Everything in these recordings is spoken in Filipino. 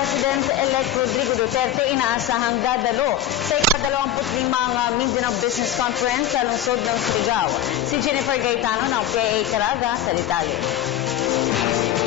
President-elect Rodrigo Duterte inaasahang dadalo sa ika-25 Mindanao Business Conference sa lungsod ng Surigao. Si Jennifer Gaetano ng PIA Caraga sa detalye.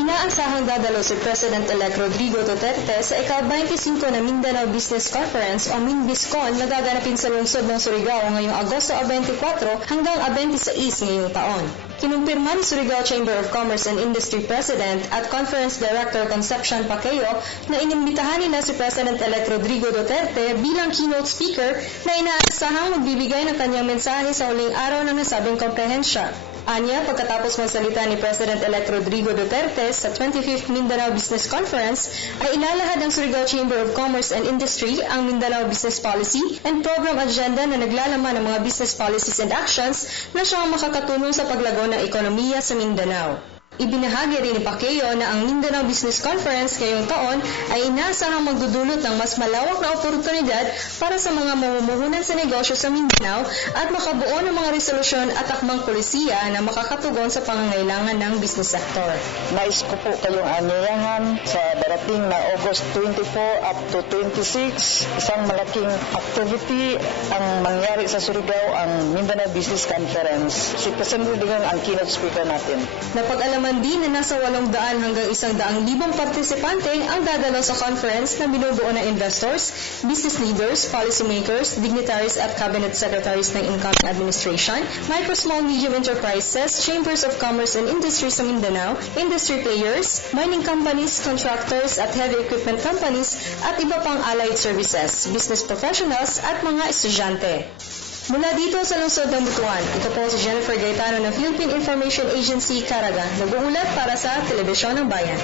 Inaasahang dadalo si President-elect Rodrigo Duterte sa ika-25 na Mindanao Business Conference o MINBISCON na gaganapin sa lungsod ng Surigao ngayong Agosto 24 hanggang 26 ngayong taon. Kinumpirma ni Surigao Chamber of Commerce and Industry President at Conference Director Concepcion Paqueo na inimbitahan nila si President-elect Rodrigo Duterte bilang keynote speaker na inaasahang magbibigay ng kanyang mensahe sa huling araw ng nasabing komprehensya. Anya, pagkatapos magsalita ni President-elect Rodrigo Duterte sa 25th Mindanao Business Conference, ay ilalahad ng Surigao Chamber of Commerce and Industry ang Mindanao Business Policy and Program Agenda na naglalaman ng mga business policies and actions na siyang makakatulong sa paglago ng ekonomiya sa Mindanao. Ibinahagi rin ni Paqueo na ang Mindanao Business Conference ngayong taon ay inaasahang magdudulot ng mas malawak na oportunidad para sa mga mamumuhunan sa negosyo sa Mindanao at makabuo ng mga resolusyon at akmang polisiya na makakatugon sa pangangailangan ng business sector. Nais ko po kayong anyayahan sa darating na August 24 up to 26, isang malaking activity ang mangyari sa Surigao, ang Mindanao Business Conference. Si President Rodrigo ang keynote speaker natin. Napag-alaman din na nasa 800 hanggang 100,000 partisipante ang dadalo sa conference na binubuo ng investors, business leaders, policymakers, dignitaries at cabinet secretaries ng incoming administration, micro, small, medium enterprises, chambers of commerce and industry sa Mindanao, industry players, mining companies, contractors at heavy equipment companies at iba pang allied services, business professionals at mga estudyante. Mula dito sa lungsod ng Butuan, ito po si Jennifer Gaetano ng Philippine Information Agency, Caraga, nag-uulat para sa Telebisyon ng Bayan.